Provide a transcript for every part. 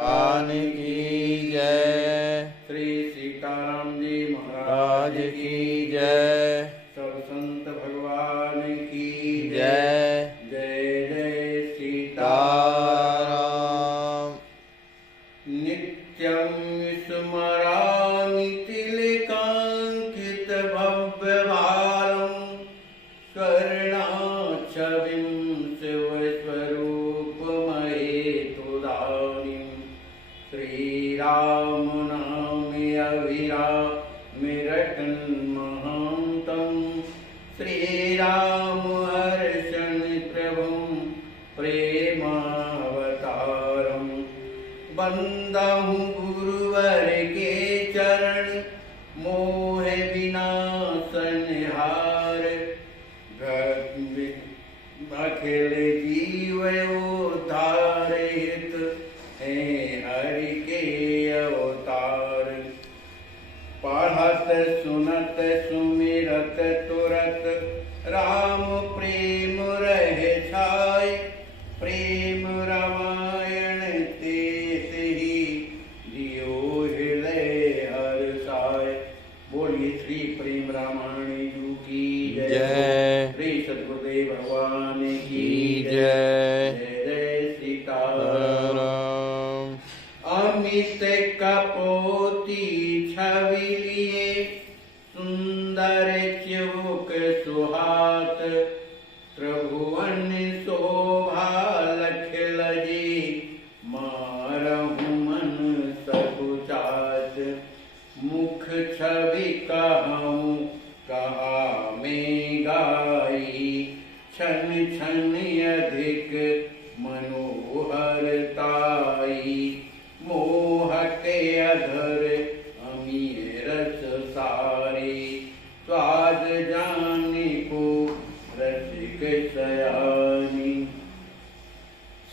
भगवान की जय। श्री सीताराम जी महाराज की जय। सब संत भगवान की जय। जय जय सीताराम। नित्यं स्मरामि तिलकाङ्कित भव्यभारं स्वर्णाच्छविं शिवस्वरूपमहेतुदानीं श्रीराम नामे अभिरामिरटन्महान्तं श्रीराम हर्षन् प्रभुं प्रेमावतारम् बंदहु गुरुवर के चरण मोह विनाशनहार अखिल जीव उद्धार हित है हरि के अवतार। पढ़त सुनत सुमिरत तुरत राम प्रेम रहे छाय प्रेम रामायण ते बोलिए श्री प्रेम रामायण जी की जय। श्री सद्गुरुदेव भगवान की जय। जय जय सीताराम। अमित कपोती छवि लिए सुंदर चिबुक सुहात त्रिभुवन शोभा लख लजी मारहु मन सकुचात मुख छवि कहूँ कहा में गाई छन छन अधिक मनोहरताई मोह के अधर अमीर रस सारी स्वाद जाने को रसिक सयानी।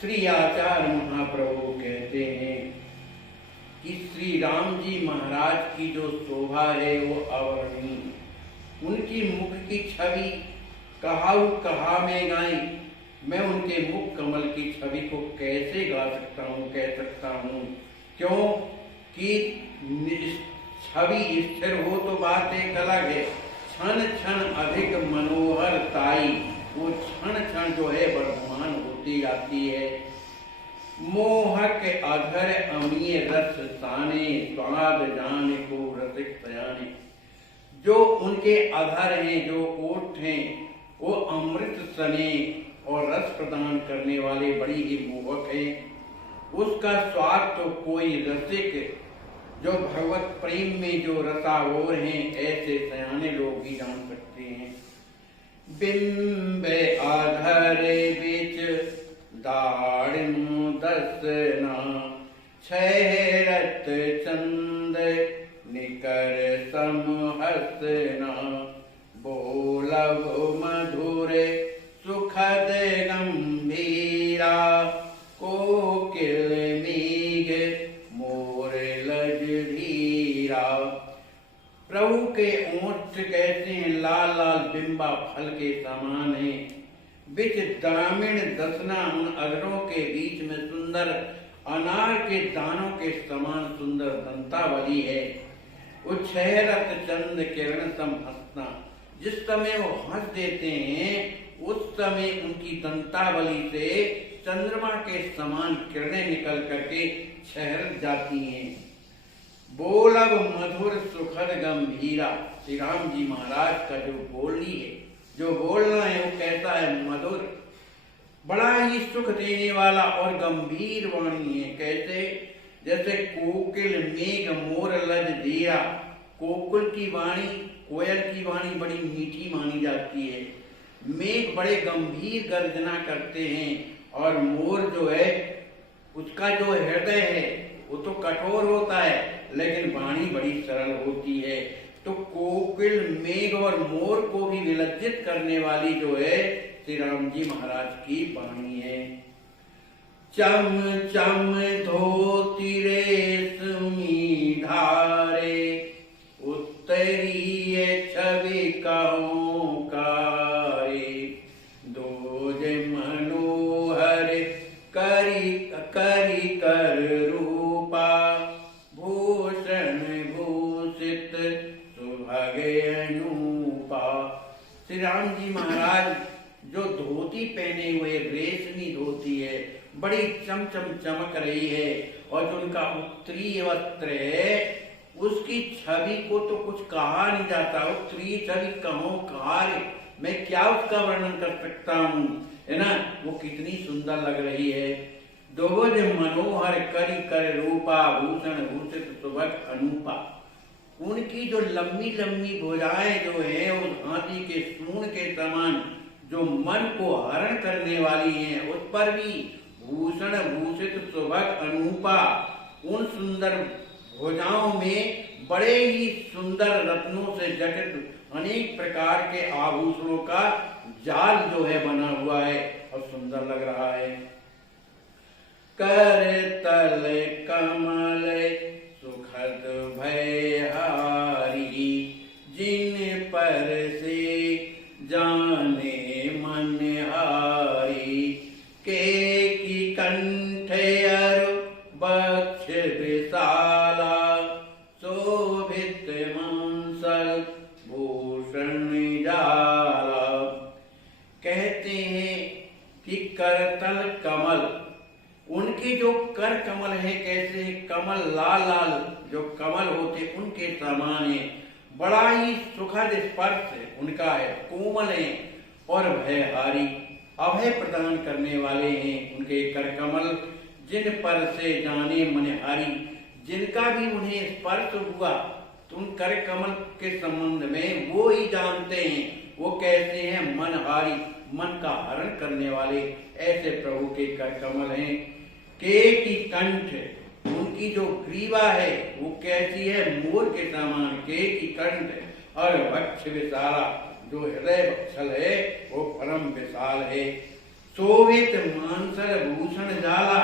श्री आचार्य महाप्रभु कहते हैं कि श्री राम जी महाराज की जो शोभा है वो अवर्णनीय। उनकी मुख की छवि कहाऊ कहा में गाई। मैं उनके मुख कमल की छवि को कैसे गा सकता हूँ, कह सकता हूँ, क्यों कि छवि स्थिर हो तो बात एक अलग है, क्षण क्षण अधिक मनोहरताई, वो क्षण क्षण जो है वर्धमान होती जाती है। मोह के अधर अमीय रस साने स्वाद जाने को रसिक सयाने। जो उनके अधर हैं, जो ओठ हैं, वो अमृत सने और रस प्रदान करने वाले बड़ी ही मोहक हैं। उसका स्वाद तो कोई रसिक जो भगवत प्रेम में जो रसावोर हैं ऐसे सयाने लोग ही जान सकते हैं। बिंबे अधर बिच दाड़िनु दसना छहरत चंद निकर समहसना बोलब मधुर सुखद गंभीरा कोकिल मीघ मोर लज धीरा। प्रभु के ओठ कहते हैं लाल लाल बिंबा फल के समान है। बिच दामिन दसना उन अधरों के बीच में सुंदर अनार के दानों के समान सुंदर दंतावली है। उच्छहरत चंद किरण सम हंसना, जिस समय वो हंस देते हैं उस समय उनकी दंतावली से चंद्रमा के समान किरणें निकल करके छहर जाती हैं। बोलब मधुर सुखद गंभीरा। श्री राम जी महाराज का जो बोली है, जो बोलना है वो कहता है मधुर, बड़ा ही सुख देने वाला और गंभीर वाणी है। कैसे? जैसे कोकिल मेघ मोर लज दिया। कोकिल की वाणी, कोयल की वाणी बड़ी मीठी मानी जाती है। मेघ बड़े गंभीर गर्जना करते हैं और मोर जो है उसका जो हृदय है वो तो कठोर होता है लेकिन वाणी बड़ी सरल होती है। तो कोकिल मेघ और मोर को भी विलज्जित करने वाली जो है श्री राम जी महाराज की वाणी है। चम चम धोती रेशमी धारे उत्तरीय छवि कहूं कारे दोज मनोहर करी करी कर रू धोती पहने हुए, रेशमी धोती है, बड़ी चमचम चमक रही है, और जो उनका उत्तरीय वस्त्र है उसकी छवि को तो कुछ कहा नहीं जाता। उत्तरीय छवि कहो कार्य, मैं क्या उसका वर्णन कर सकता हूँ, है ना। वो कितनी सुंदर लग रही है। दोबज मनोहर करी कर रूपा, भूषण भूषित सुभग अनूपा। उनकी जो लंबी लंबी भुजाएं जो है उस हाथी के सूंड के समान जो मन को हरण करने वाली हैं, उस पर भी भूषण भूषित सुभग अनूपा। उन सुंदर भुजाओं में बड़े ही सुंदर रत्नों से जटित अनेक प्रकार के आभूषणों का जाल जो है बना हुआ है और सुंदर लग रहा है। कर तल कमल सुखद भयहारी, जिन पर से जाने मन हारी। के की कंठ अरु बक्ष विशाला, शोभित मांसल भूषण जाला। कहते हैं कि करतल कमल, उनके जो कर कमल है कैसे कमल लाल लाल जो कमल होते उनके समान है। बड़ा ही सुखद स्पर्श उनका है, कोमल है और भयहारी, अभय प्रदान करने वाले हैं उनके कर कमल। जिन पर से जाने मनहारी, जिनका भी उन्हें स्पर्श हुआ तो उन कर कमल के संबंध में वो ही जानते हैं वो कैसे हैं, मनहारी, मन का हरण करने वाले ऐसे प्रभु के कर कमल हैं। के की कंठ, उनकी जो ग्रीवा है वो कैसी है, मोर के समान। के की कंठ और वक्ष विशाला, जो हृदय वत्सल है वो परम विशाल है। शोभित मांसल भूषण जाला,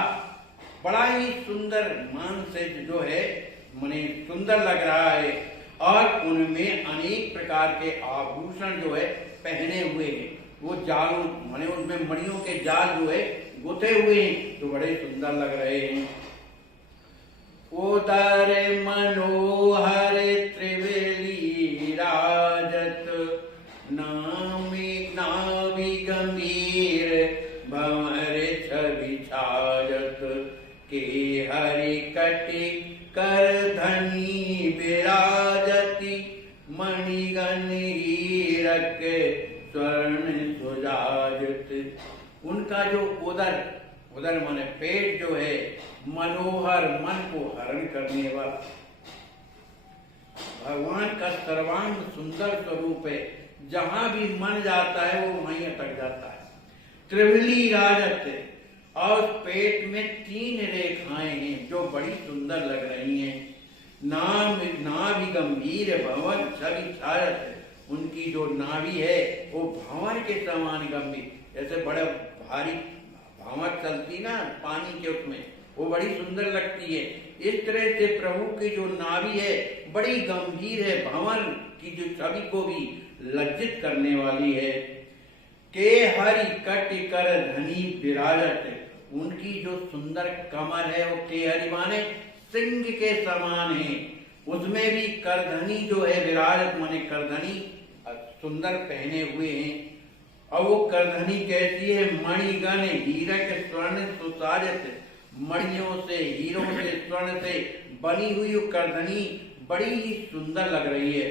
बड़ा ही सुंदर मांस जो है मने सुंदर लग रहा है, और उनमें अनेक प्रकार के आभूषण जो है पहने हुए हैं। वो जालों मने उनमें मणियों के जाल जो है गुथे हुए हैं, तो बड़े सुंदर लग रहे हैं। उदर मनोहर त्रिवेली राजत, नाभि गंभीर भंवर छवि छाजत। के हरि कटि कर धनी विराजती, मणिगण हीरक स्वर्ण सुजाजत। उनका जो उदर, उदर माने पेट जो है, मनोहर मन को हरण करने वाला, भगवान का सर्वांग सुंदर स्वरूप है। जहां भी मन जाता है वो वहीं अटक जाता है। त्रिवली राजत, और पेट में 3 रेखाएं हैं जो बड़ी सुंदर लग रही हैं। नाभि गंभीर भंवर छवि छायत, उनकी जो नाभि है वो भंवर के समान गंभीर, जैसे बड़े भारी भंवर चलती ना पानी के, उसमें वो बड़ी सुंदर लगती है। इस तरह से प्रभु की जो नाभि है बड़ी गंभीर है, भंवर की जो छवि को भी लज्जित करने वाली है। के हरि कटि कर धनी विराजत, उनकी जो सुंदर कमर है वो के हरि माने सिंह के समान है। उसमें भी करधनी जो है विराजत माने करधनी सुंदर पहने हुए हैं। और वो करधनी कैसी है, मणिगण हीरक स्वर्ण सुसाजत, मणियों से हीरों से स्वर्ण से बनी हुई करधनी बड़ी ही सुंदर लग रही है।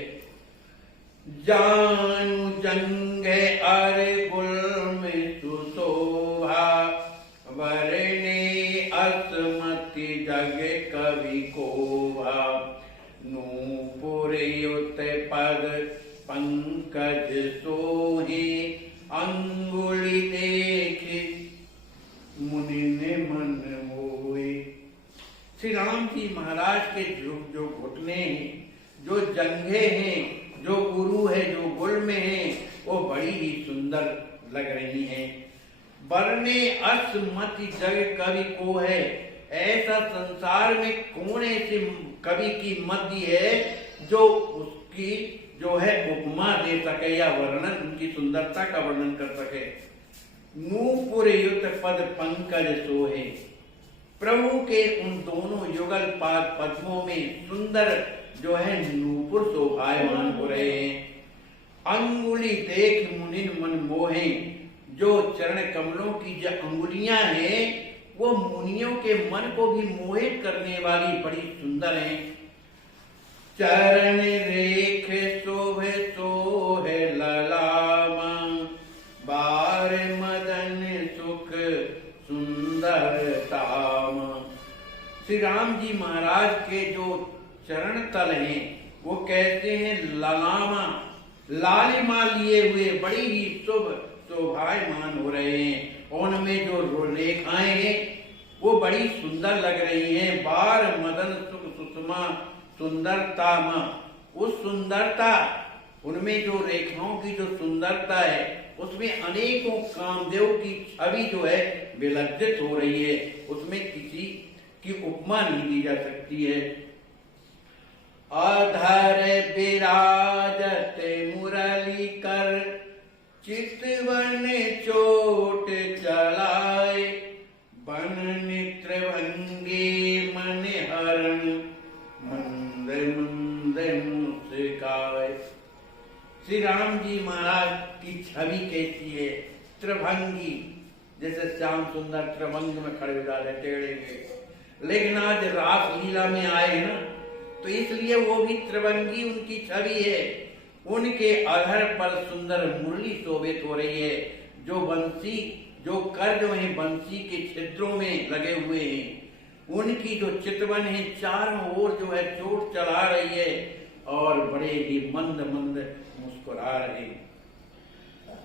जानू जंगे अर गुल में सुशोभा, वरने असमति जग कवि कोभा। नूपुर युत पद पंकज सोहे, अंगुली देख मुनि ने मन मोहे। श्री राम जी महाराज के जो घुटने हैं, जो जंघे हैं, जो गुरु है, जो गुल में है, वो बड़ी ही सुंदर लग रही हैं। बरने असमति जग कवि को है, ऐसा संसार में कौन ऐसे कवि की मति है जो उसकी जो है उपमा दे सके या वर्णन, उनकी सुंदरता का वर्णन कर सके। नूपुर युत पद पंकज सोहे, प्रभु के उन दोनों युगल पाद पद्मों में सुंदर जो है नूपुर शोभायमान हो रहे हैं। अंगुली देख मुनिन मन मोहे, जो चरण कमलों की जो अंगुलियां हैं वो मुनियों के मन को भी मोहित करने वाली बड़ी सुंदर हैं। चरण रेख शोभे सोहे ललामा, बार मदन सुख सुंदरताम। श्री राम जी महाराज के जो चरण तल हैं वो कहते हैं ललामा, लालिमा लिए हुए बड़ी ही शुभ शोभायमान हो रहे हैं। उनमें जो रेखाएं हैं वो बड़ी सुंदर लग रही हैं। बार मदन सुख सुषमा सुंदरता, उस सुंदरता, उनमें जो रेखाओं की जो सुंदरता है उसमें अनेकों कामदेव की छवि जो है विलज्जित हो रही है। उसमें किसी की उपमा नहीं दी जा सकती है। अधर विराजत मुरली कर, चितवन चोट चलाए, बन नेत्र भंगे मन हरण, मंद मंद मुस्काए। श्री राम जी महाराज की छवि कैसी है? त्रिभंगी, जैसे श्याम सुंदर त्रिभंग में खड़े हो जाते टेढ़े। लेकिन आज रास लीला में आए हैं ना, तो इसलिए वो भी त्रिभंगी उनकी छवि है। उनके अधर पर सुंदर मुरली शोभित हो रही है। जो बंसी, जो कर जो है बंसी के छिद्रों में लगे हुए हैं, उनकी जो चितवन है चारों ओर जो है चोट चला रही है और बड़े ही मंद मंद मुस्कुरा रहे।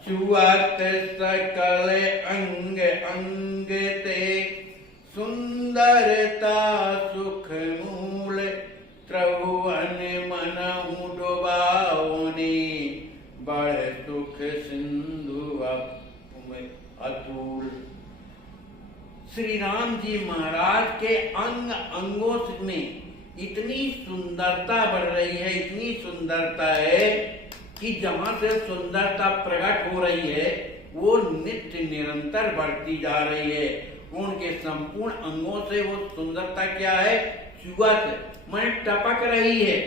चुअत सकल अंग अंग ते, सुंदरता सुख मूल, त्रिभुवन मनहु डुबाओने, बड़ सुख सिंधु अतुल। श्री राम जी महाराज के अंग अंगों में इतनी सुंदरता बढ़ रही है, इतनी सुंदरता है कि जहां से सुंदरता प्रकट हो रही है वो नित्य निरंतर बढ़ती जा रही है। उनके संपूर्ण अंगों से वो सुंदरता क्या है? चुअत माने टपक रही है।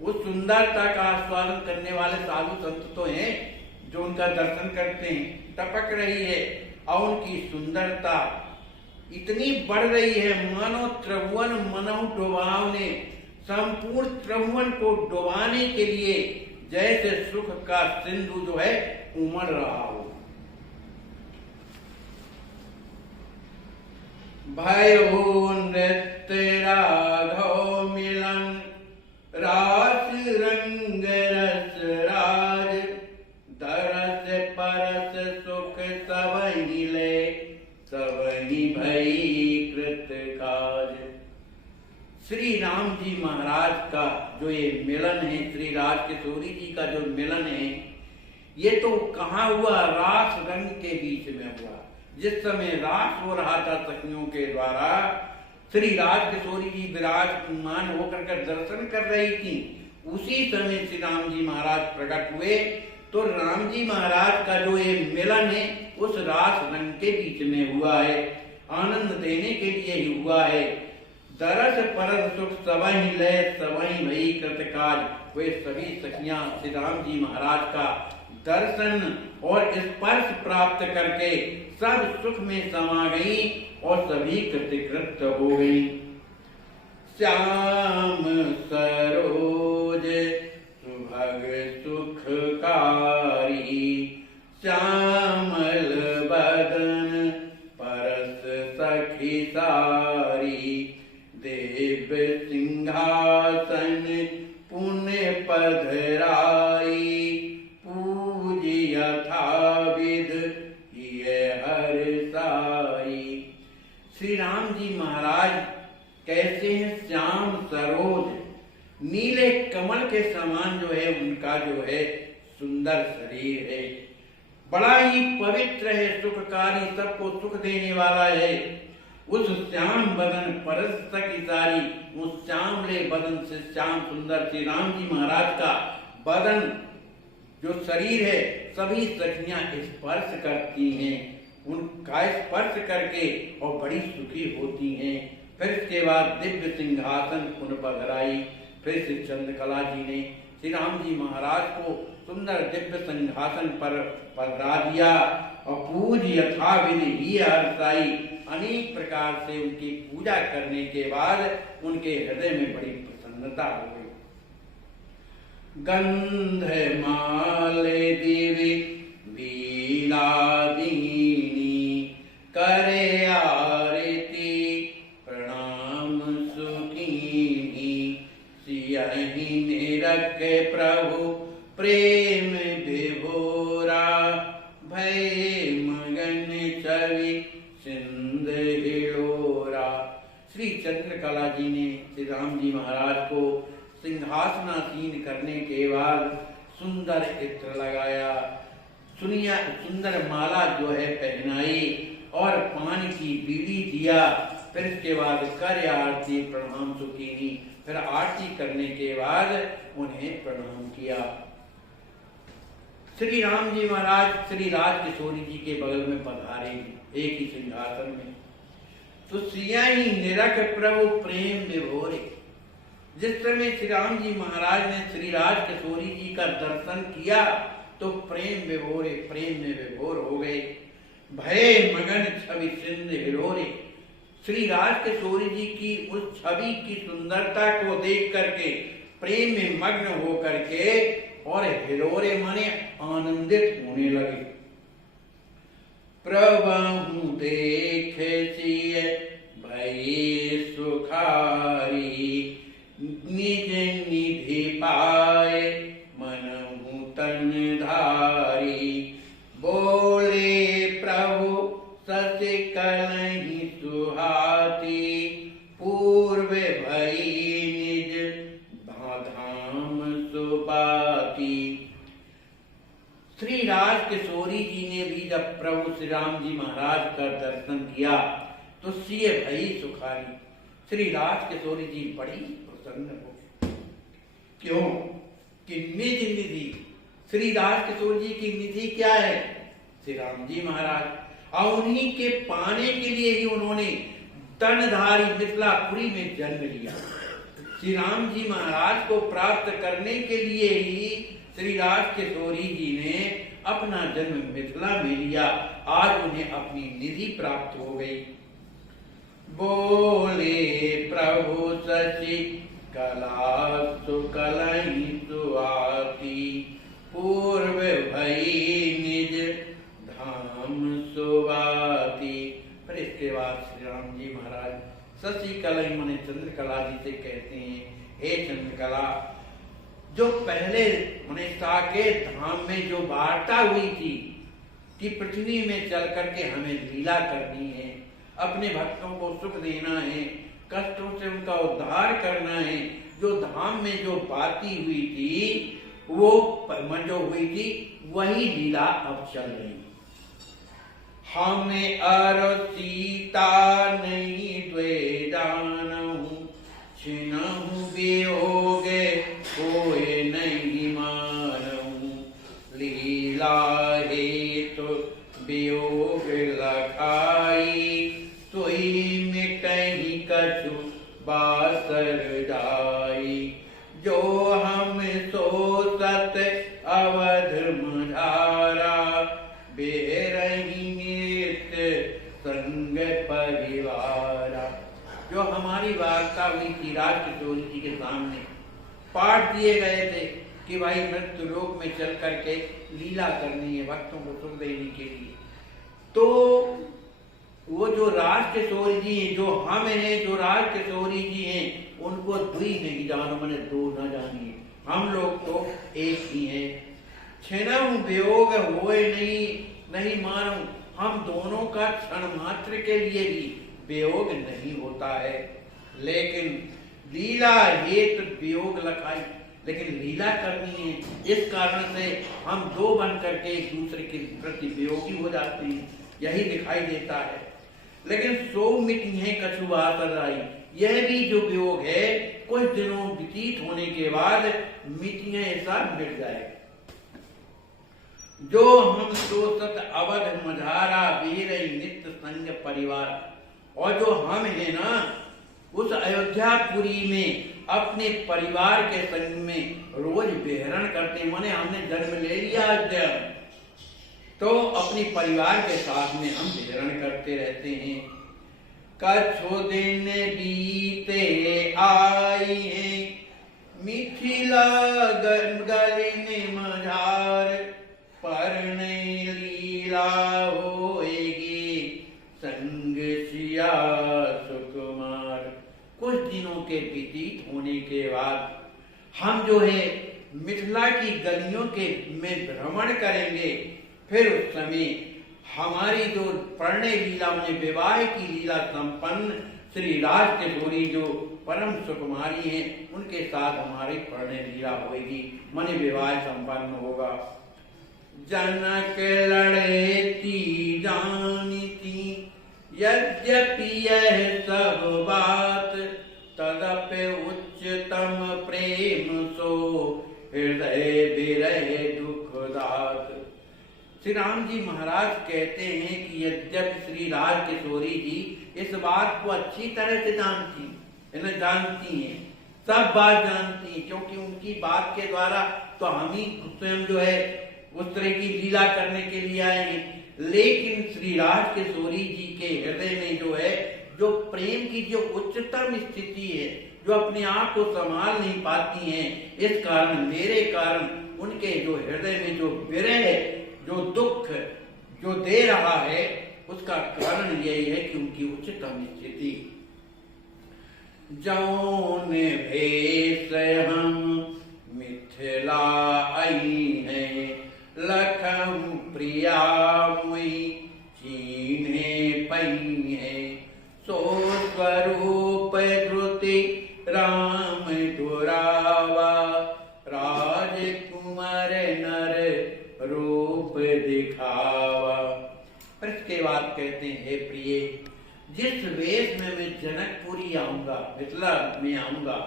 वो सुंदरता का आस्वादन करने वाले साधु संत तो हैं जो उनका दर्शन करते हैं, टपक रही है। और उनकी सुंदरता इतनी बढ़ रही है, मानो त्रिभुवन मनहु डुबावने, संपूर्ण त्रिभुवन को डुबाने के लिए जैसे सुख का सिंधु जो है उमड़ रहा हो। भयो नृत्य राघव मिलन, रास रंग रस राज, दरस परस सुख सबहि ले, सबहि भई कृत काज। श्री राम जी महाराज का जो ये मिलन है, श्री राज किशोरी जी का जो मिलन है, ये तो कहाँ हुआ? रास रंग के बीच में हुआ। जिस समय रास हो रहा था सखियों के द्वारा, श्री राज किशोरी जी विराजमान होकर के दर्शन कर रही थी, उसी समय श्री राम जी महाराज प्रकट हुए। तो राम जी महाराज का जो ये मिलन है उस रास रंग के बीच में हुआ है, आनंद देने के लिए ही हुआ है। दरस परस सुख सबहि लय, सबहि भई कृत काज। वे सभी सखियां श्री राम जी महाराज का दर्शन और स्पर्श प्राप्त करके सब सुख में समा गई और सभी कृतकृत हो गई। श्याम सरोज सुभग सुखकारी, श्यामल बदन परस सखी सारी, देव सिंहासन पुण्य पधराई, पूज यथाविध ये हर साई। श्री राम जी महाराज कैसे हैं? श्याम सरोज, नीले कमल के समान जो है उनका जो है सुंदर शरीर है, बड़ा ही पवित्र है, सुखकारी, सबको सुख देने वाला है। उस श्याम बदन परस सखी सारी, उस श्यामले बदन से श्याम सुंदर श्री राम जी महाराज का बदन जो शरीर है सभी सखियां स्पर्श करती हैं, उनका स्पर्श करके और बड़ी सुखी होती हैं। फिर इसके बाद दिव्य सिंहासन पुनः पधराई। फिर श्री चंद्रकला जी ने श्री राम जी महाराज को सुंदर दिव्य सिंहासन पर पधरा दिया और पूज यथाविधि ही हर्षाई। अनेक प्रकार से उनकी पूजा करने के बाद उनके हृदय में बड़ी प्रसन्नता हो गई। गंध माले दिव्य बीलादीनी करे आरती प्रणाम सुखीनी। सियहि निरखे प्रभु प्रेम विभोरा भय मगन छवि सिंध हिलोरा। श्री चंद्रकला जी ने श्री राम जी महाराज को सिंहासनासीन करने के बाद सुंदर इत्र लगाया, सुंदर माला जो है पहनाई और पान की बीड़ी दिया। फिर इसके बाद कर आरती प्रणाम सुखीनी, फिर आरती करने के बाद उन्हें प्रणाम किया। श्री राम जी महाराज श्री राज किशोरी जी के बगल में पधारे एक ही सिंहासन में। तो सियाही निरख प्रभु प्रेम विभोरे। जिस समय श्री राम जी महाराज ने श्री राज किशोरी जी का दर्शन किया तो प्रेम विभोरे, प्रेम में विभोर हो गए। भय मगन छवि सिंध हिलोरे। श्री राज किशोरी जी की उस छवि की सुंदरता को देख करके प्रेम में मग्न हो करके और हिलोरे माने आनंदित होने लगे। प्रभु देख सिय भई सुखारी निज निधि पाए मनहु तन धारी। बोले प्रभु सत्य कलहि सुहाती पूर्व भई निज धाम सुबाती। श्री राज किशोरी जी ने भी जब प्रभु श्री राम जी महाराज का दर्शन किया तो सिय भई सुखारी। श्री राज किशोरी जी बड़ी प्रसन्न हो। क्यों कि निज निधि, श्री राज किशोर जी की निधि क्या है? श्री राम जी महाराज। और उन्हीं के पाने के लिए ही उन्होंने तनधारी मिथिलापुरी में जन्म लिया। श्री राम जी महाराज को प्राप्त करने के लिए ही श्री राज किशोरी जी ने अपना जन्म मिथिला में लिया। आज उन्हें अपनी निधि प्राप्त हो गई। बोले प्रभु सचि कला सुकलहि सुआती पूर्व भई निज धाम सुवाती। फिर इसके बाद श्री राम जी महाराज शशि कलहि माने चंद्रकला जी से कहते हैं, हे चंद्रकला, जो पहले माने साकेत धाम में जो वार्ता हुई थी कि पृथ्वी में चल करके हमें लीला करनी है, अपने भक्तों को सुख देना है, कष्टों से उनका उद्धार करना है, जो धाम में जो बाती हुई थी वो जो हुई थी वही लीला अब चल रही। हमें अर सीता नहीं द्वे जानहु छिनहु वियोगे कोई नहीं मानहु। लीला हेतु वियोग लखाई सोई मिटहि कछु बासर जाई। जो हम सोसत अवध मझारा बेरही नित्य संग परिवारा। जो हमारी वार्ता हुई थी राज किशोरी जी के सामने, पाठ दिए गए थे कि भाई मृत्यु लोक में चल करके लीला करनी है भक्तों को सुख देने के लिए, तो वो जो राज किशोरी जी हैं, जो हम हैं, जो राज किशोरी जी हैं, उनको दुई नहीं जानो मैंने दो न जानिए, हम लोग तो एक ही हैं। छिनहु वियोग होए नहीं मानो। हम दोनों का क्षण मात्र के लिए भी वियोग नहीं होता है। लेकिन लीला हेतु वियोग लखाई, लेकिन लीला करनी है, इस कारण से हम दो बन करके एक दूसरे के प्रति वियोगी हो जाते हैं, यही दिखाई देता है। लेकिन सो मिटी है कछु बासर आई, यह भी जो वियोग है कुछ दिनों व्यतीत होने के बाद मिटियां ऐसा मिट जाएगा। जो हम सोसत अवध मझारा वीर नित्य संग परिवार। और जो हम है ना उस अयोध्यापुरी में अपने परिवार के संग में रोज विहरण करते, माने हमने जन्म ले लिया अयोध्या में तो अपने परिवार के साथ में हम विहरण करते रहते हैं। कछु दिन बीते आई है मिथिला गलिन मझार, परने लीला होएगी संग सिया सुकुमार। कुछ दिनों के व्यतीत होने के बाद हम जो है मिथिला की गलियों के में भ्रमण करेंगे। फिर उस समय हमारी जो प्रणय लीला में विवाह की लीला संपन्न श्री राजकिशोरी जो परम सुकुमारी हैं उनके साथ हमारी प्रणय लीला होगी, मन विवाह संपन्न होगा। जनक लड़ेती जानती यद्यपि यह सब बात, तदपि उच्चतम प्रेम सो हृदय विरह दुखदात। श्री राम जी महाराज कहते हैं कि यद्यपि श्री राजकिशोरी जी इस बात को अच्छी तरह से जानती हैं, सब बात जानती हैं, क्योंकि उनकी बात के द्वारा तो हम ही स्वयं जो है उस तरह की लीला करने के लिए आए हैं। लेकिन श्री राजकिशोरी जी के हृदय में जो है जो प्रेम की जो उच्चतम स्थिति है, जो अपने आप को संभाल नहीं पाती हैं, इस कारण मेरे कारण उनके जो हृदय में जो विरह है, जो दुख जो दे रहा है, उसका कारण यही है कि उनकी उच्चतम स्थिति। जौन भेष हम मिथिला आई है, लखम प्रिया मुई चीन्हे पई है, सो स्वरूप धृति राम दुरावा, राजकुमार नर रूप दिखावा। पर इसके बाद कहते हैं, हे प्रिय, जिस वेश में मैं जनकपुरी आऊंगा, मिथिला में आऊंगा,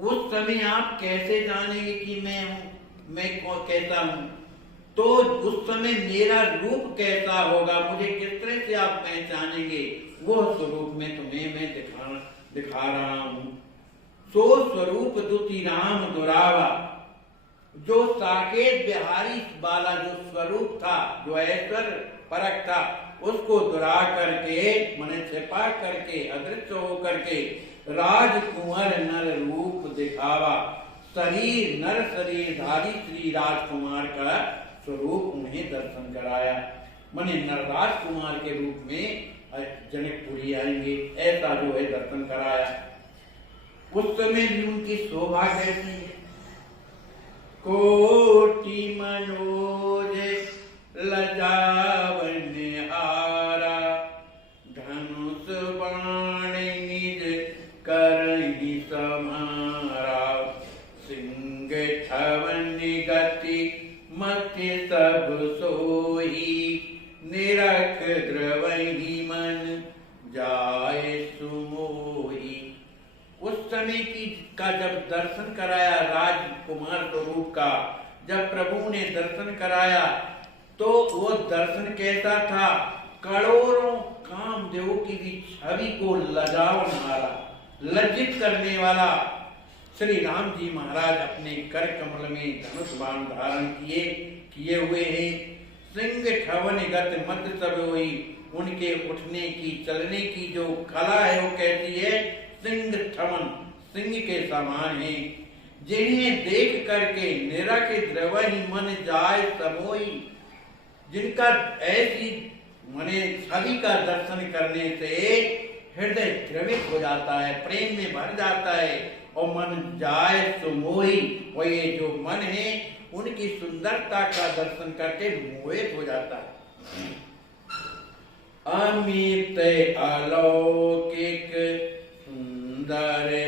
उस समय आप कैसे जानेंगे कि मैं हूं, मैं कैसा हूं? तो उस समय मेरा रूप कैसा होगा, मुझे किस तरह से आप पहचानेंगे, वो स्वरूप में तुम्हें मैं दिखा रहा हूं। सो स्वरूप दुति राम दुरावा, जो साकेत बिहारी वाला जो स्वरूप था, जो ऐश्वर्य परक था, उसको दुरा करके, मने छिपा करके, अदृश्य हो करके राजकुमार नर रूप दिखावा। शरीर नर शरीरधारी श्री राजकुमार का स्वरूप उन्हें दर्शन कराया, मने नर राजकुमार के रूप में जनकपुरी आएंगे, ऐसा जो है दर्शन कराया। उस समय भी उनकी शोभा कैसी है? कोटि मनोज लजावन हारा, धनुष बाण निज करहि समारा, सिंह छवन गति मति सब सोही, निरख द्रवहि मन जाय सुमोही। उस समय की का जब दर्शन कराया राजकुमार स्वरूप का, जब प्रभु ने दर्शन कराया तो वो दर्शन कैसा था? करोड़ों कामदेवों की भी छवि को लजावनारा, लज्जित करने वाला श्री राम जी महाराज अपने कर कमल में धनुष बाण धारण किए हुए हैं। सिंह ठवन गत मत सब हुई, उनके उठने की चलने की जो कला है वो कैसी है? सिंह ठवन, सिंह के समान है, जिन्हें देख करके निरख द्रवहि मन जाय समोई, जिनका ऐसी मने छवि का दर्शन करने से हृदय द्रवित हो जाता है, प्रेम में भर जाता है, और मन जाय सुमोही, और ये जो मन है उनकी सुंदरता का दर्शन करके मोहित हो जाता है। अमित अलौकिक सुंदरताई,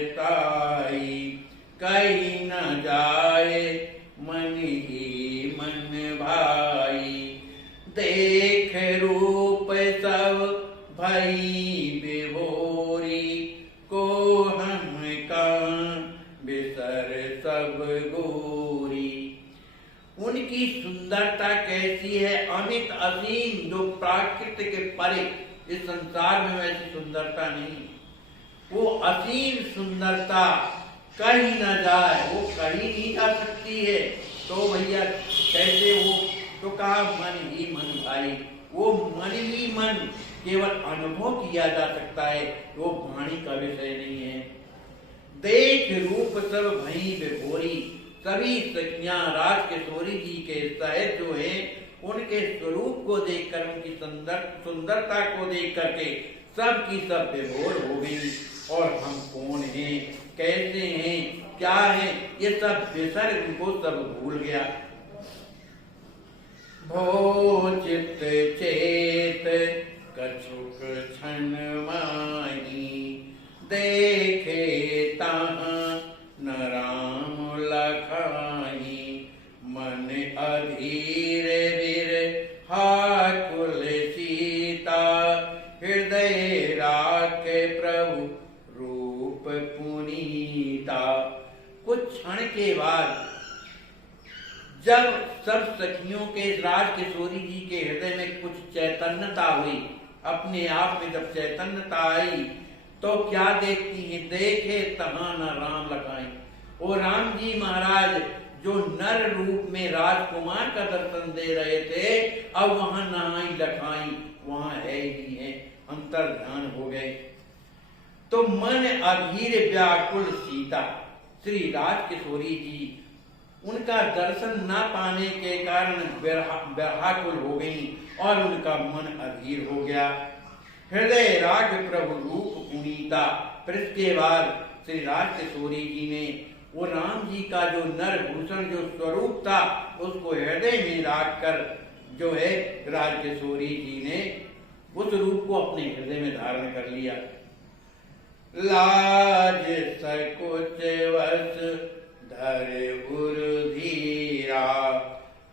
कहीं न जाए मन ही मन भाई, देख रूप सब भई विभोरी, को हम बिसर सब गोरी। उनकी सुंदरता कैसी है? अमित असीम, जो प्राकृत के परे, इस संसार में वैसी सुंदरता नहीं, वो असीम सुंदरता कहीं न जाए, वो कहीं नहीं जा सकती है। तो भैया कैसे वो, तो कहा मन ही मन भाई, वो मन ही मन केवल अनुभव किया जा सकता है, वो वाणी का विषय नहीं है। देख रूप सब भई विभोरी, सभी सखियां राज किशोरी जी के सहित जो है उनके स्वरूप को देखकर, उनकी सुंदरता को देख करके सब की सब विभोर हो गई। और हम कौन हैं, कैसे हैं, क्या है, ये सब विसर्ग उनको सब भूल गया। भो चित्त चेत कछुक क्षण माही, देखे ताहाँ न राम लखाही, मन अधीर वीर हाकुल सीता, हृदय राखे प्रभु रूप पुनीता। कुछ क्षण के बाद जब सब सखियों के राज किशोरी जी के हृदय में कुछ चैतन्यता हुई, अपने आप में जब चैतन्यता आई, तो क्या देखती है, देखे तहां न राम लखाई। वो राम जी महाराज जो नर रूप में राजकुमार का दर्शन दे रहे थे, अब वहां नहाई लखाई वहां है ही है, अंतर ध्यान हो गए। तो मन अधीर व्याकुल सीता, श्री राज किशोरी जी उनका दर्शन न पाने के कारण व्याकुल हो गई और उनका मन अधीर हो गया। हृदय राग प्रभु रूप पुनीता, फिर इसके बाद श्री राज किशोरी जी ने वो राम जी का जो नर भूषण जो स्वरूप था उसको हृदय में राख कर जो है राज किशोरी जी ने उस रूप को अपने हृदय में धारण कर लिया। लाज सकुच वस धर उर धीरा,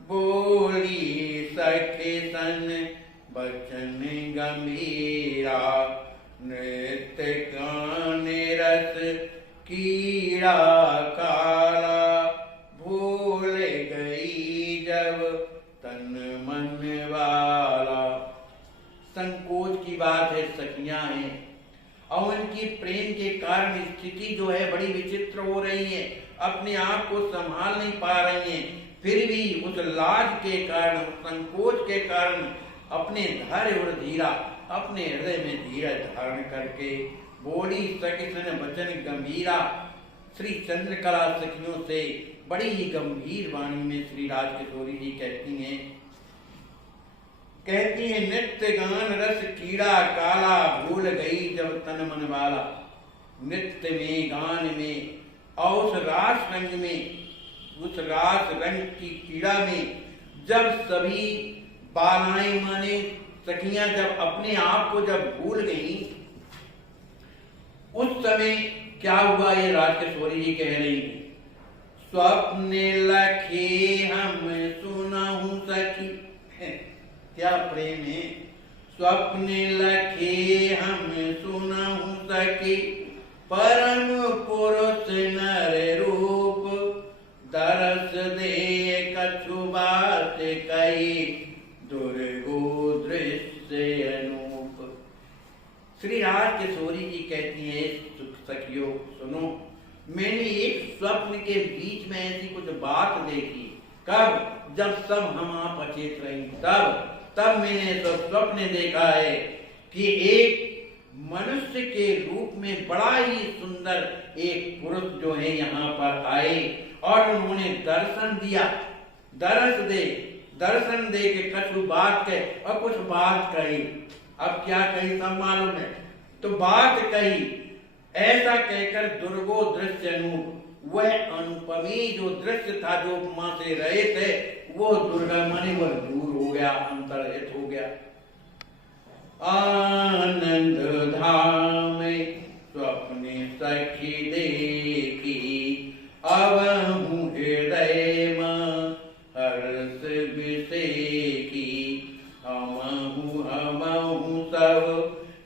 बोली सखी सन बचन गंभीरा, नृत्य गान रस कीड़ा काला, भूल गई जब तन मन वाला। संकोच की बात है, सखियां हैं और उनकी प्रेम के कारण स्थिति जो है बड़ी विचित्र हो रही है, अपने आप को संभाल नहीं पा रही हैं, फिर भी उस लाज के कारण, संकोच के कारण अपने धैर्य और धीरा, अपने हृदय में धीरज धारण करके बोली सकिसन वचन गंभीरा। श्री चंद्रकला सखियों से बड़ी ही गंभीर वाणी में श्री राज किशोरी जी कहती हैं नित्य गान रस कीड़ा काला, भूल गई जब तन मन वाला। नृत्य में, गान में और उस रास रंग में, उस रास रंग की कीड़ा में जब सभी बालाएं माने सखियां जब अपने आप को जब भूल गई, उस समय क्या हुआ ये राज किशोरी जी कह रही हैं, स्वप्न लखे हम सुनहु सखी। क्या प्रेम है। स्वप्न लखे हम सुनहु सखी, परम पुरुष नर रूप, दरस दे कछु बात कही, दुर्गो दृश्य अनूप। श्री राज किशोरी जी कहती है सखियों सुनो, मैंने एक स्वप्न के बीच में ऐसी कुछ बात देखी। कब? जब सब हम आप अचेत रही, तब मैंने तो स्वप्न देखा है कि एक मनुष्य के रूप में बड़ा ही सुंदर एक पुरुष जो है यहाँ पर आए और उन्होंने दर्शन दिया। दर्शन दे के कछु बात कहे और कुछ बात कही। अब क्या कही सब मालूम है, तो बात कही ऐसा कहकर दुर्गो दृश्य अनूप, वह अनुपमी जो दृश्य था जो उपमा से रहे थे वो दुर्गा माने वह दूर हो गया, अंतर्हित हो गया। आनंद धाम स्वप्न सखी देखी, अब हूँ हृदय में हर्ष विषेकी, हमहु सब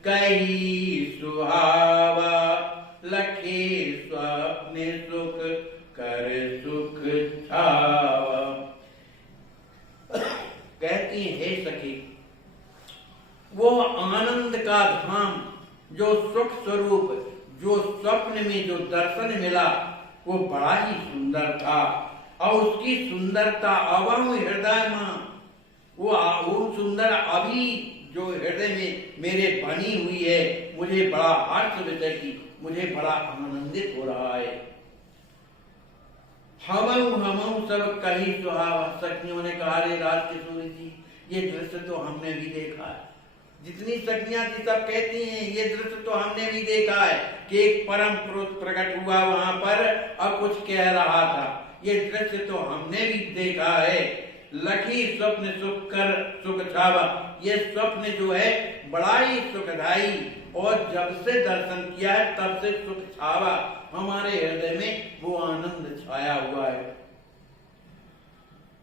कही सुहावा, लखे स्वप्न सुख कर सुख छावा। कहती है सखी, वो आनंद का धाम जो सुख स्वरूप जो स्वप्न में जो दर्शन मिला वो बड़ा ही सुंदर था और उसकी सुंदरता अवम हृदय में वो सुंदर अभी जो हृदय में मेरे बनी हुई है, मुझे बड़ा हर्ष विषय की, मुझे बड़ा आनंदित हो रहा है। हम सब कही सुहावा, सखियों ने कहा रे राजकिशोर जी, ये दृश्य तो हमने भी देखा है। जितनी सखियां थी सब कहती हैं ये दृश्य तो हमने भी देखा है कि एक परम पुरुष प्रकट हुआ वहां पर और कुछ कह रहा था। ये दृश्य तो हमने भी देखा है। लखी स्वप्न सुख कर सुख छावा, ये स्वप्न जो है बड़ा ही सुखदायी, और जब से दर्शन किया है तब से सुख छावा, हमारे हृदय में वो आनंद छाया हुआ है।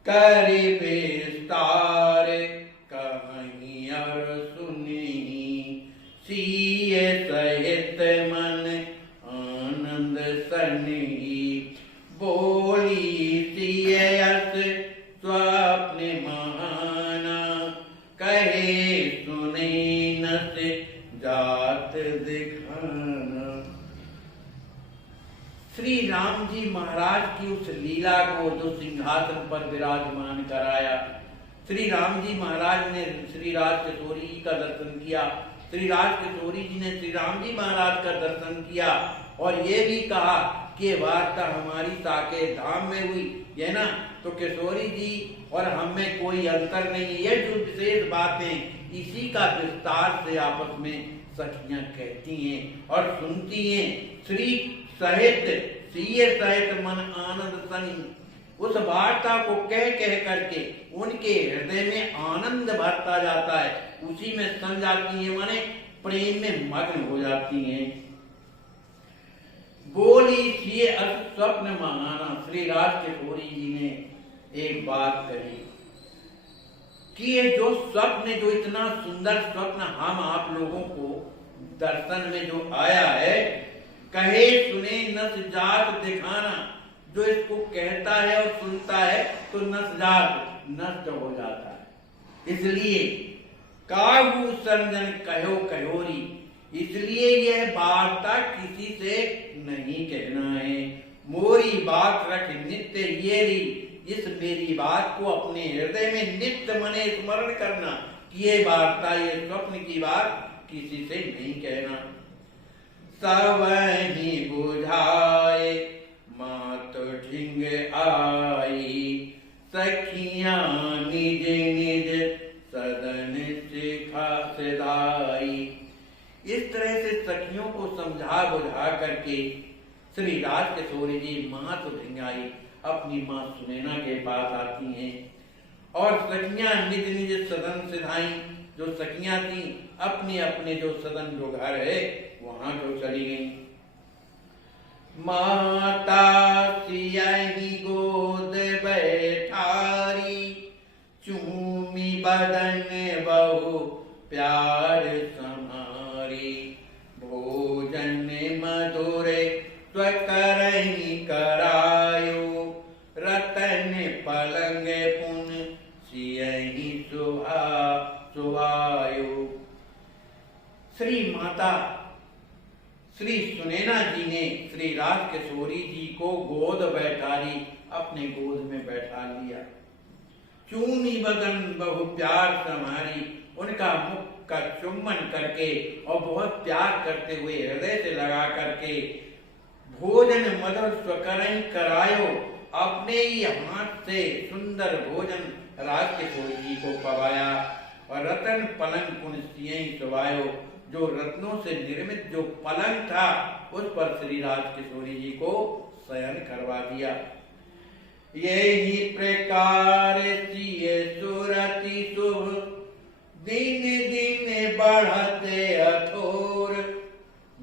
करे विस्तार कहीं और सुनी, सीए सहित मन आनंद सनी, बोली सीए अस स्वप्न महाना, कहे सुने नस जात दिखाना। श्री राम जी महाराज की उस लीला को जो सिंहासन पर विराजमान कराया, श्री राम जी महाराज ने श्री राजकिशोरी जी का दर्शन किया, श्री राजकिशोरी जी ने श्री राम जी महाराज का दर्शन किया और ये भी कहा कि वार्ता हमारी साके धाम में हुई है ना, तो किशोरी जी और हम में कोई अंतर नहीं है। ये जो विशेष बातें इसी का विस्तार से आपस में सखियां कहती हैं और सुनती हैं। श्री सहित सीए सहित मन आनंद सनी, उस वार्ता को कह कह करके उनके हृदय में आनंद भरता जाता है, उसी में सन जाती है, माने प्रेम में मग्न हो जाती हैं। बोली सीए अस स्वप्न महाना, श्री राजकिशोरी जी ने एक बात कही कि ये जो स्वप्न, जो इतना सुंदर स्वप्न हम आप लोगों को दर्शन में जो आया है, कहे सुने नस जात दिखाना, जो इसको कहता है और सुनता है तो नस जात नष्ट हो जाता है। इसलिए काहू सर्जन कहो कहोरी, इसलिए यह वार्ता किसी से नहीं कहना है। मोरी बात रख नित्य येरी, इस मेरी बात को अपने हृदय में नित्य मने स्मरण करना कि ये वार्ता, ये स्वप्न की बात किसी से नहीं कहना। सब ही बुझाए मात ढिंग आई, सखियां निज निज सदन सिखा सिधाई। इस तरह से सखियों को समझा बुझा करके श्री राजकिशोरी जी मात ढिंगाई अपनी मां सुनैना के पास आती हैं और सखियां निज निज सदन सिधाई। जो सखियां थी अपने अपने जो सदन जो घर है वहां जो चली गई। माता सियाही गोद बैठारी, चूमी बदन बहु प्यार समारी, भोजन मधुर स्वकरहि करायो, रतन पलंग पुन सियहि सुहायो। श्री माता श्री सुनैना जी ने श्री राजकिशोरी जी को गोद बैठारी, अपने गोद में बैठा लिया। चूमी बदन बहु प्यार समारी, उनका मुख का चुम्बन करके और बहुत प्यार करते हुए हृदय से लगा करके, भोजन मधुर स्वकरहि करायो, अपने ही हाथ से सुंदर भोजन राजकिशोरी जी को पवाया और रतन पलंग पुन सियहि सुवायो, जो रत्नों से निर्मित जो पलंग था उस पर श्री राजकिशोरी जी को शयन करवा दिया। यही प्रकार सिए सुरति शुभ, दिन दिन बढ़ते अथोर,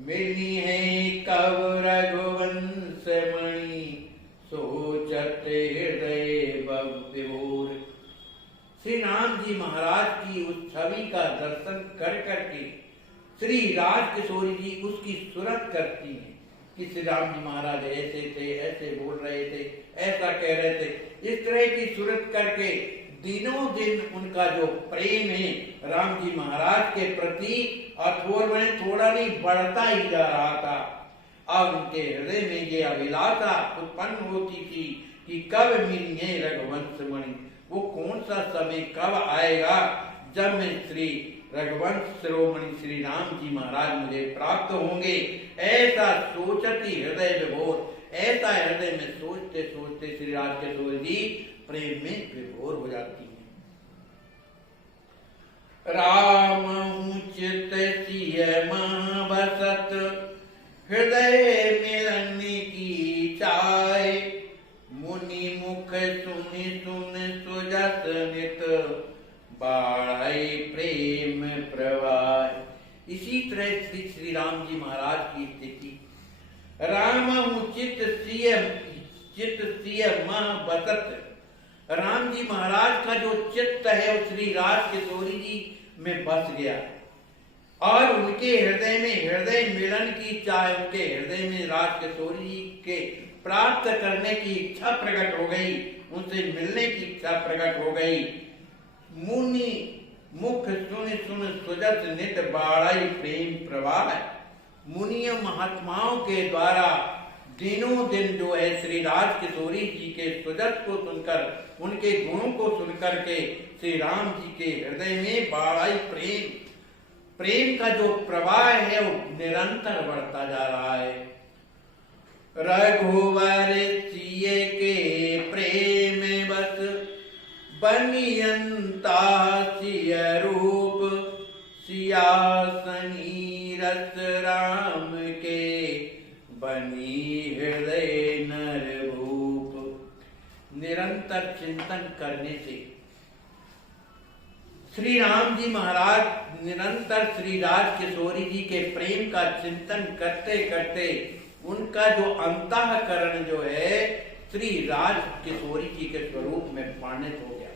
मिली है कब रघुवंश मणि, सोचत हृदय विभोर। श्री राम जी महाराज की उस छवि का दर्शन कर करके श्री राजकिशोरी जी उसकी सुरत करती हैं कि श्री राम जी महाराज ऐसे थे, ऐसे बोल रहे थे, ऐसा कह रहे थे। इस तरह की सुरत करके दिनों दिन उनका जो प्रेम है राम जी महाराज के प्रति अथोर में थोड़ा नहीं बढ़ता ही जा रहा था। और उनके हृदय में ये अभिलाषा उत्पन्न होती थी कि कब मिलेंगे रघुवंश मणि। वो कौन सा समय कब आएगा जब मैं श्री रघुवंश शिरोमणि श्री राम जी महाराज मुझे प्राप्त होंगे। ऐसा सोचती हृदय विभोर, ऐसा हृदय में सोचते सोचते श्री राजकिशोर जी प्रेम में विभोर हो जाती हैं। राम चित सिय बसत हृदय मिलन की चाय। मुनि मुख सुनि सुन सुजस नित बाढ़ई प्रेम प्रवाह। इसी तरह श्री राम जी महाराज की स्थिति। राम चित सिय बसत। राम जी महाराज का जो चित्त है वो श्री राजकिशोरी जी में बस गया और उनके हृदय में हृदय मिलन की चाह, उनके हृदय में राजकिशोरी जी के प्राप्त करने की इच्छा प्रकट हो गई, उनसे मिलने की इच्छा प्रकट हो गई। मुनि मुख सुन सुन सुजस नित बाढ़ई प्रेम प्रवाह। मुनिय महात्माओं के द्वारा दिनों दिन जो है श्री राजकिशोरी जी के सुजस को सुनकर, उनके गुणों को सुनकर के श्री राम जी के हृदय में बाढ़ई प्रेम का जो प्रवाह है वो निरंतर बढ़ता जा रहा है। रघुवर सिय के प्रेम बस बनियंता सिय रूप। सियासनी रस राम के बनी हृदय नर भूप। निरंतर चिंतन करने से श्री राम जी महाराज निरंतर श्री राजकिशोरी जी के प्रेम का चिंतन करते करते उनका जो अंतःकरण जो है श्री राजकिशोरी जी के स्वरूप में परिणत हो गया।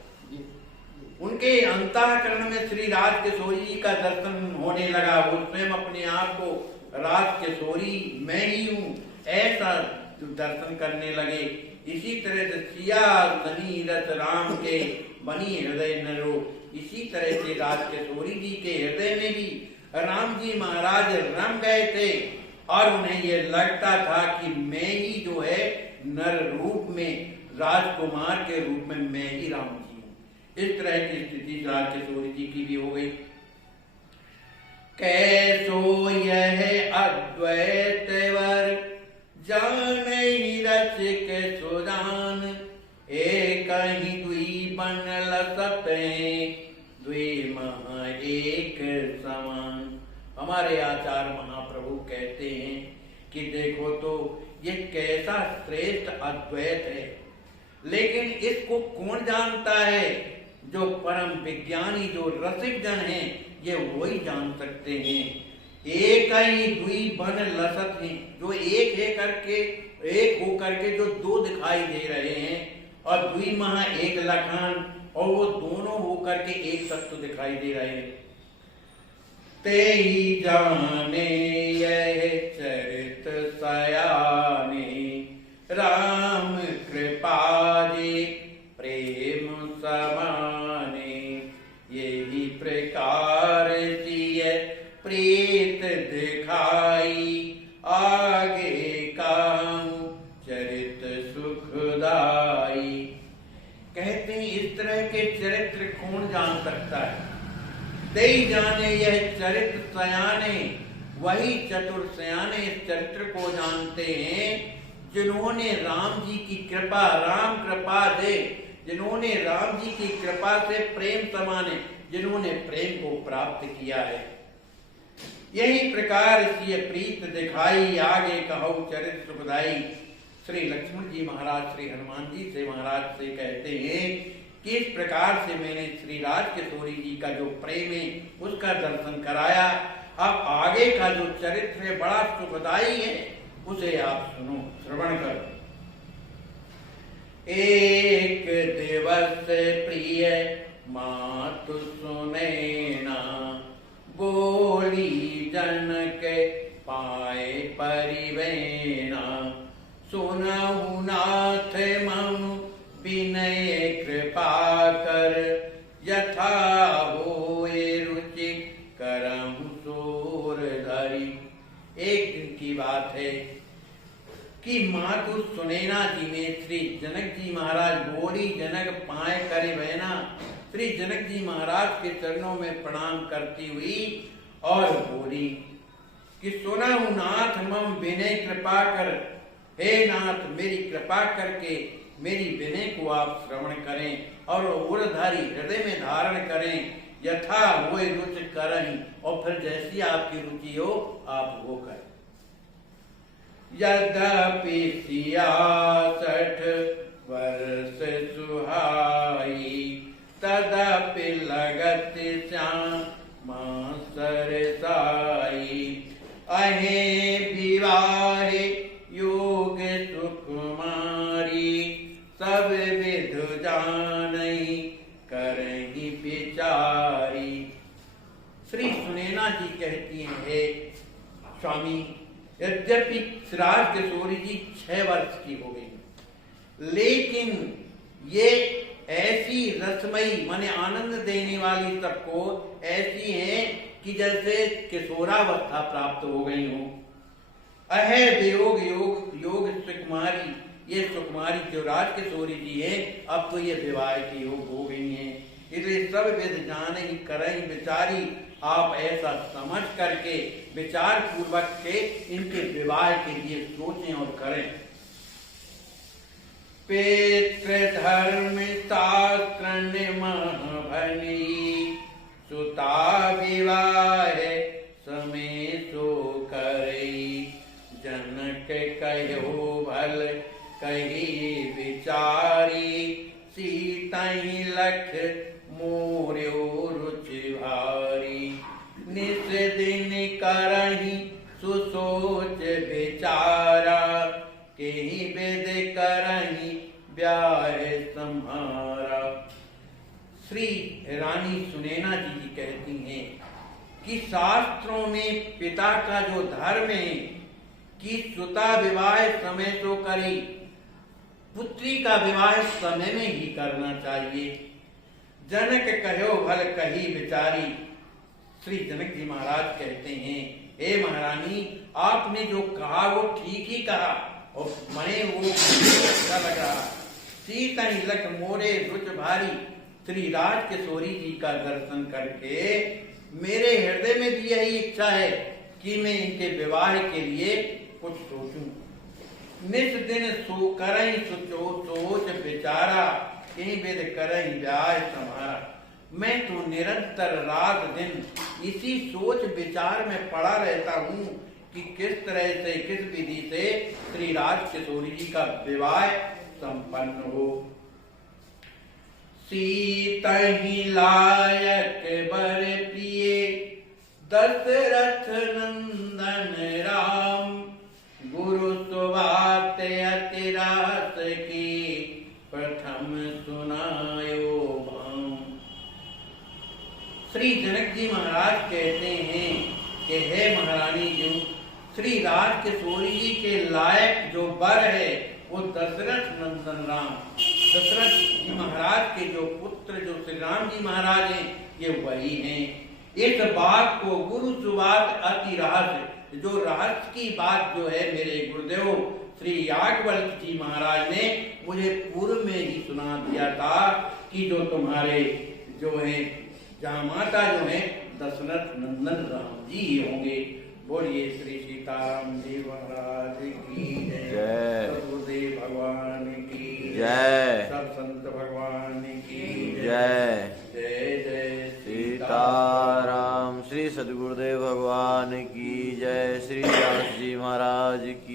उनके अंतःकरण में श्री राजकिशोरी जी का दर्शन होने लगा। वो स्वयं अपने आप को राजकिशोरी मैं ही हूँ ऐसा दर्शन करने लगे। इसी तरह से सिया सनी रस राम के बनी हृदय नरो। इसी तरह से राजकिशोरी जी के हृदय में भी राम जी महाराज रम गए थे और उन्हें ये लगता था कि मैं ही जो है नर रूप में राजकुमार के रूप में मैं ही राम जी हूँ। इस तरह की स्थिति राजकिशोरी जी की भी हो गई। कैसो यह अद्वैत वर जान रसिक सुजान। एक ही दुई बन लसते द्वि महा एक समान। हमारे आचार्य महाप्रभु कहते हैं कि देखो तो ये कैसा श्रेष्ठ अद्वैत है, लेकिन इसको कौन जानता है? जो परम विज्ञानी जो रसिक जन हैं ये वही जान सकते हैं। एक ही दुई बन लसत हैं, जो एक है करके एक हो करके जो दो दिखाई दे रहे हैं, और दुई महा एक लखान, और वो दोनों हो करके एक तत्व दिखाई दे रहे हैं। ते ही जाने यह चरित सयाने राम कृपा जे प्रेम समाने। यही प्रकार सिय प्रीत दिखाई आगे काम चरित सुखदाई। कहते हैं इस तरह के चरित्र कौन जान सकता है? दई जाने यह चरित्र सयाने, वही चतुर सयाने इस चरित्र को जानते हैं जिन्होंने राम जी की कृपा, राम कृपा दे, जिन्होंने राम जी की कृपा से प्रेम समाने, जिन्होंने प्रेम को प्राप्त किया है। यही प्रकार ये प्रीत दिखाई आगे कहो चरित सुखदाई। श्री लक्ष्मण जी महाराज श्री हनुमान जी से महाराज से कहते हैं कि इस प्रकार से मैंने श्री राजकिशोरी जी का जो प्रेम है उसका दर्शन कराया। अब आगे का जो चरित्र है बड़ा सुखदाई है, उसे आप सुनो, श्रवण करो। एक दिवस प्रिय मातु सुनैना, बोली जनक पाए परिवेना। सुनहु नाथ मनु विनय कृपा कर, यथा होए रुचि करहु सोर धरी। एक दिन की बात है कि मातु सुनैना जी में श्री जनक जी महाराज बोली जनक पाए करे बहना, श्री जनक जी महाराज के चरणों में प्रणाम करती हुई और बोली कि सुना हूं नाथ मम विनय कृपा कर, हे नाथ मेरी कृपा करके मेरी विनय को आप श्रवण करें और उरधारी हृदय में धारण करें, यथा वो रुचि करहीं, और फिर जैसी आपकी रुचि हो आप वो करें। यद्यपि 66 वर्ष सुहाई, तदपि लगत श्यामा सरसाई, अहे विवाहे योग सुकुमारी, सब विधु जानई करही विचारी। श्री सुनैना जी कहती हैं, हे स्वामी, यद्यपि श्रीराज किशोरी जी 6 वर्ष की हो गई, लेकिन ये ऐसी रसमयी माने आनंद देने वाली सबको ऐसी हैं कि जैसे किशोरावस्था प्राप्त हो गई हो। अहे वियोग योग योग सुकुमारी, ये सुकुमारी जो राज किशोरी जी है अब तो ये विवाह की योग हो गई हैं, इसलिए सब विध जाने ही करें विचारी। आप ऐसा समझ करके विचार पूर्वक के इनके विवाह के लिए सोचें और करें। पेत्र धर्म शास्त्र निमहभनी, सुता विवाह समय सो करई, जनक कहो भल कही विचारी, सीतहि लख मोर्यो रुचि भारी, निस दिन करही सुसोच विचारा, केहि विद करही ब्याह सम्हारा। श्री रानी सुनैना जी कहती हैं कि शास्त्रों में पिता का जो धर्म है कि सुता विवाह समय तो करी, पुत्री का विवाह समय में ही करना चाहिए। जनक कहो भल कही विचारी, श्री जनक जी महाराज कहते हैं, हे महारानी आपने जो कहा वो ठीक ही कहा और मैं वो अच्छा लग रहा। सीतहि लख मोरे रुच भारी, श्री राज किशोरी जी का दर्शन करके मेरे हृदय में भी यही इच्छा है कि मैं इनके विवाह के लिए कुछ सोचूं। नित दिन सो करई सोच विचारा, कहीं वेद करई ब्याह समारा। मैं तो निरंतर रात दिन इसी सोच विचार में पड़ा रहता हूँ कि किस तरह से किस विधि से श्री राज किशोरी जी का विवाह संपन्न हो। सीतहि लायक बर प्रिय, दशरथ नंदन राम, गुरु सुबात अति रास की, प्रथम सुनायो भाम। श्री जनक जी महाराज कहते हैं कि हे महारानी जी, श्री राज किशोरी जी के लायक जो वर है वो दशरथ नंदन राम, दशरथ जी महाराज के जो पुत्र जो श्री राम जी महाराज हैं ये वही हैं। इस बात को गुरु सुबात अति रहस्य, जो रहस्य की बात जो है मेरे गुरुदेव श्री याज्ञवल्क्य जी महाराज ने मुझे पूर्व में ही सुना दिया था कि जो तुम्हारे जो है जामाता जो है दशरथ नंदन राम जी होंगे। बोलिए श्री सीताराम जी महाराज की जय, सदगुरुदेव भगवान की जय, सब संत भगवान की जय। जय जय सीताराम। श्री सदगुरुदेव भगवान की जय, श्री दास जी महाराज की